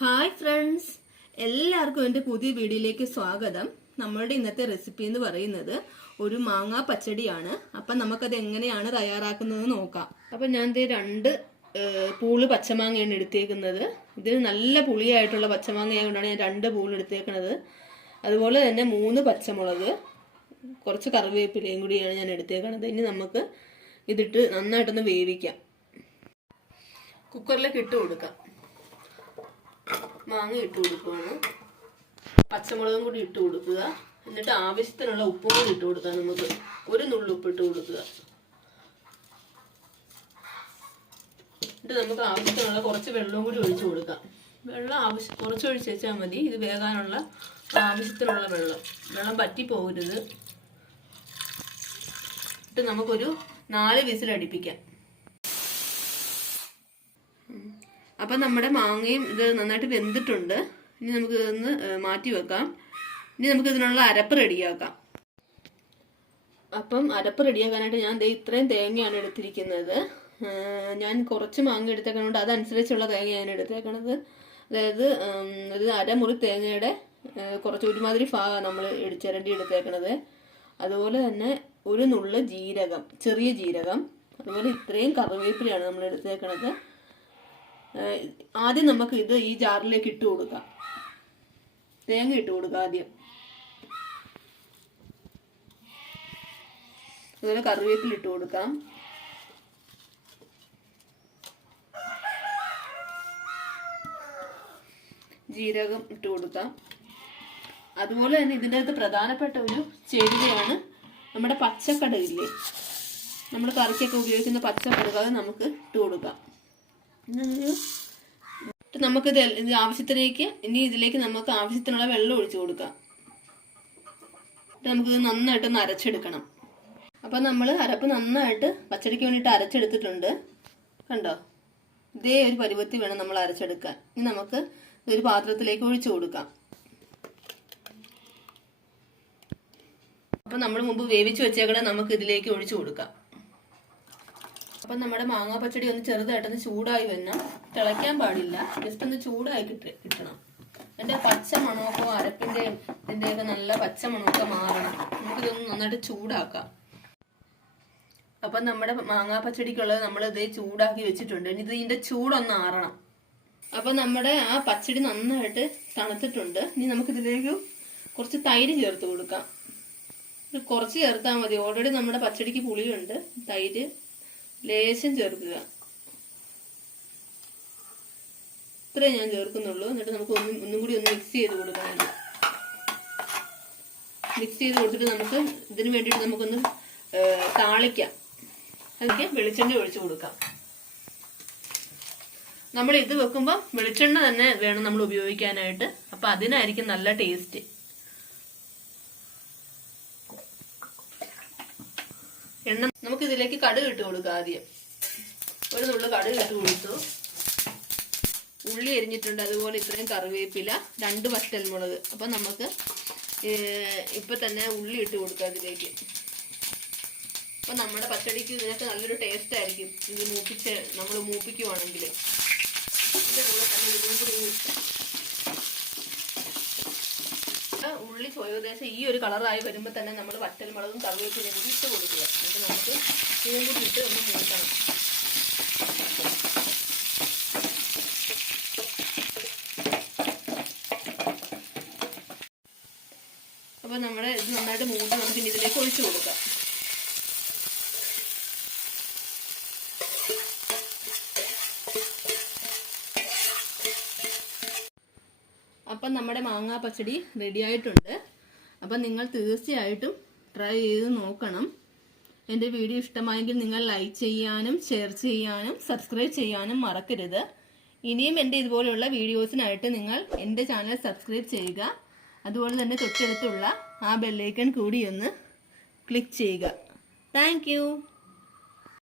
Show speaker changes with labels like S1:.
S1: Hi friends. എല്ലാവർക്കും എന്റെ പുതിയ വീഡിയോയിലേക്ക് സ്വാഗതം. നമ്മളുടെ ഇന്നത്തെ റെസിപ്പി എന്ന് പറയുന്നത് ഒരു മാങ്ങാ പച്ചടിയാണ്. അപ്പം നമുക്കത് എങ്ങനെയാണ് തയ്യാറാക്കുന്നത് നോക്കാം. അപ്പം ഞാൻ ഇത് രണ്ട് പൂൾ പച്ചമാങ്ങയാണ് എടുത്തേക്കുന്നത്. ഇതിന് നല്ല പുളിയായിട്ടുള്ള പച്ചമാങ്ങ ആയതുകൊണ്ടാണ് ഞാൻ രണ്ട് പൂൾ എടുത്തേക്കുന്നത് അതുപോലെ തന്നെ മൂന്ന് പച്ചമുളക് കുറച്ച് കറിവേപ്പിലയും കൂടിയാണ് ഞാൻ എടുത്തേക്കുന്നത് ഇനി നമുക്ക് ഇതിട്ട് നന്നായിട്ടൊന്ന് വേവിക്കാം. കുക്കറിലേക്ക് ഇട്ട് കൊടുക്കാം. മാങ്ങ ഇട്ട് കൊടുക്കുകയാണ് പച്ചമുളകും കൂടി ഇട്ട് കൊടുക്കുക. എന്നിട്ട് ആവശ്യത്തിനുള്ള ഉപ്പും കൂടി ഇട്ട് കൊടുക്കുക നമുക്ക്. ഒരു നുള്ളുപ്പ് ഇട്ട് കൊടുക്കുക. എന്നിട്ട് നമുക്ക് ആവശ്യത്തിനുള്ള കുറച്ച് വെള്ളവും കൂടി ഒഴിച്ചു കൊടുക്കാം. വെള്ളം ആവശ്യം കുറച്ച് ഒഴിച്ച് വെച്ചാൽ മതി. ഇത് വേകാനുള്ള ആവശ്യത്തിനുള്ള വെള്ളം. വെള്ളം പറ്റി പോകരുത്. എന്നിട്ട് നമുക്കൊരു നാല് വിസിൽ അടുപ്പിക്കാം അപ്പം നമ്മുടെ മാങ്ങയും ഇത് നന്നായിട്ട് വെന്തിട്ടുണ്ട്. ഇനി നമുക്ക് ഇതൊന്ന് മാറ്റി വെക്കാം. ഇനി നമുക്ക് ഇതിനുള്ള അരപ്പ് റെഡിയാക്കാം. അപ്പം അരപ്പ് റെഡിയാക്കാനായിട്ട് ഞാൻ ദേ ഇത്രയും തേങ്ങയാണ് എടുത്തിരിക്കുന്നത്. ഞാൻ കുറച്ച് മാങ്ങ എടുത്തേക്കണോണ്ട്. അതനുസരിച്ചുള്ള തേങ്ങയാണ് എടുത്തേക്കണത്. അതായത് ഒരു അരമുറി തേങ്ങയുടെ കുറച്ച് ഒരുമാതിരി ഭാഗമാണ് നമ്മൾ ചിരണ്ടി എടുത്തേക്കണത്. അതുപോലെ തന്നെ ഒരു നുള്ള് ജീരകം ചെറിയ ജീരകം. അതുപോലെ ഇത്രയും കറിവേപ്പിലയാണ് നമ്മൾ എടുത്തേക്കണത്. ആദ്യം നമുക്ക് ഇത് ഈ ജാറിലേക്ക് ഇട്ട് കൊടുക്കാം. തേങ്ങ ഇട്ട് കൊടുക്കാം ആദ്യം. അതുപോലെ കറിവേപ്പില ഇട്ട് കൊടുക്കാം. ജീരകം ഇട്ട് കൊടുക്കാം. അതുപോലെ തന്നെ ഇതിന്റെ അകത്ത് പ്രധാനപ്പെട്ട ഒരു ചേരുവയാണ് നമ്മുടെ പച്ചക്കടയില്ലേ നമ്മൾ കറിക്കൊക്കെ ഉപയോഗിക്കുന്ന പച്ചക്കടുക് നമുക്ക് ഇട്ട് കൊടുക്കാം. നമുക്കിത് എൽ- ഇത് ആവശ്യത്തിലേക്ക് ഇനി ഇതിലേക്ക് നമുക്ക് ആവശ്യത്തിനുള്ള വെള്ളം ഒഴിച്ചു കൊടുക്കാം. നമുക്ക് നന്നായിട്ട് ഒന്ന് അരച്ചെടുക്കണം. അപ്പം നമ്മൾ അരപ്പ് നന്നായിട്ട് പച്ചടിക്ക് വേണ്ടിയിട്ട് അരച്ചെടുത്തിട്ടുണ്ട്. കണ്ടോ? ഇതേ ഒരു പരുവത്തിൽ വേണം നമ്മൾ അരച്ചെടുക്കാൻ. ഇനി നമുക്ക് ഒരു പാത്രത്തിലേക്ക് ഒഴിച്ചു കൊടുക്കാം. അപ്പം നമ്മൾ മുമ്പ് വേവിച്ച് വെച്ചേക്കണേ നമുക്ക് ഇതിലേക്ക് ഒഴിച്ചു കൊടുക്കാം. അപ്പം നമ്മുടെ മാങ്ങാ പച്ചടി ഒന്ന് ചെറുതായിട്ടൊന്ന് ചൂടായി വരണം. തിളയ്ക്കാൻ പാടില്ല. ജസ്റ്റ് ഒന്ന് ചൂടായി കിട്ടി കിട്ടണം. എന്റെ പച്ച മണമൊക്കെ അരപ്പിന്റെ ഇതിന്റെയൊക്കെ നല്ല പച്ച മണമൊക്കെ മാറണം. നമുക്കിതൊന്ന് നന്നായിട്ട് ചൂടാക്കാം. അപ്പം നമ്മുടെ മാങ്ങാ പച്ചടിക്കുള്ളത് നമ്മൾ ഇതേ ചൂടാക്കി വെച്ചിട്ടുണ്ട്. ഇനി ഇത് ഇതിന്റെ ചൂടൊന്ന് ആറണം. അപ്പം നമ്മുടെ ആ പച്ചടി നന്നായിട്ട് തണുത്തിട്ടുണ്ട്. ഇനി നമുക്ക് ഇതിലേക്ക് കുറച്ച് തൈര് ചേർത്ത് കൊടുക്കാം. കുറച്ച് ചേർത്താൽ മതി. ഓൾറെഡി നമ്മുടെ പച്ചടിക്ക് പുളിയുണ്ട്. തൈര് ലേശം ചേർക്കുക. ഇത്രേ ഞാൻ ചേർക്കുന്നുള്ളൂ. എന്നിട്ട് നമുക്ക് ഒന്നും ഒന്നും കൂടി ഒന്ന് മിക്സ് ചെയ്ത് കൊടുക്കണം മിക്സ് ചെയ്ത് കൊടുത്തിട്ട് നമുക്ക് ഇതിന് വേണ്ടിയിട്ട് നമുക്കൊന്ന് താളിക്കാം. അതൊക്കെ വെളിച്ചെണ്ണ ഒഴിച്ചു കൊടുക്കാം. നമ്മൾ ഇത് വെക്കുമ്പോൾ വെളിച്ചെണ്ണ തന്നെ വേണം നമ്മൾ ഉപയോഗിക്കാനായിട്ട്. അപ്പം അതിനായിരിക്കും നല്ല ടേസ്റ്റ് എണ്ണ നമുക്ക് ഇതിലേക്ക് കടുക് ഇട്ട് കൊടുക്കുക ആദ്യം. ഒരു നുള്ളു കടുക് ഇട്ട് കൊടുത്തു. ഉള്ളി എരിഞ്ഞിട്ടുണ്ട് അതുപോലെ ഇത്രയും കറിവേപ്പില രണ്ട് വറ്റൽമുളക് അപ്പം നമുക്ക് ഇപ്പൊ തന്നെ ഉള്ളി ഇട്ട് കൊടുക്കാം അതിലേക്ക് അപ്പൊ നമ്മുടെ പച്ചടിക്ക് ഇതിനൊക്കെ നല്ലൊരു ടേസ്റ്റ് ആയിരിക്കും. ഇത് മൂപ്പിച്ച് നമ്മൾ മൂപ്പിക്കുവാണെങ്കിൽ ഇതിന്റെ കൂടെ തന്നെ ഇതിനും കൂടി ഉള്ളി ഏകദേശം ഈ ഒരു കളറായി വരുമ്പോൾ തന്നെ നമ്മൾ വറ്റൽമുളകും കറിവേപ്പിലയും കൂടി ഇട്ട് കൊടുക്കുക. എന്നിട്ട് നമുക്ക് ഇതും കൂടി ഇട്ട് ഒന്ന് മൂക്കണം. അപ്പോൾ നമ്മുടെ ഇത് നന്നായിട്ട് മൂന്ന് നമുക്ക് ഇതിലേക്ക് ഒഴിച്ചു കൊടുക്കാം. അപ്പം നമ്മുടെ മാങ്ങാ പച്ചടി റെഡി ആയിട്ടുണ്ട്. അപ്പം നിങ്ങൾ തീർച്ചയായിട്ടും ട്രൈ ചെയ്ത് നോക്കണം. എന്റെ വീഡിയോ ഇഷ്ടമായെങ്കിൽ നിങ്ങൾ ലൈക്ക് ചെയ്യാനും ഷെയർ ചെയ്യാനും സബ്സ്ക്രൈബ് ചെയ്യാനും മറക്കരുത്. ഇനിയും എന്റെ ഇതുപോലെയുള്ള വീഡിയോസിനായിട്ട് നിങ്ങൾ എന്റെ ചാനൽ സബ്സ്ക്രൈബ് ചെയ്യുക. അതുപോലെ തന്നെ തൊട്ടടുത്തുള്ള ആ ബെല്ലൈക്കൺ കൂടി ഒന്ന് ക്ലിക്ക് ചെയ്യുക. താങ്ക്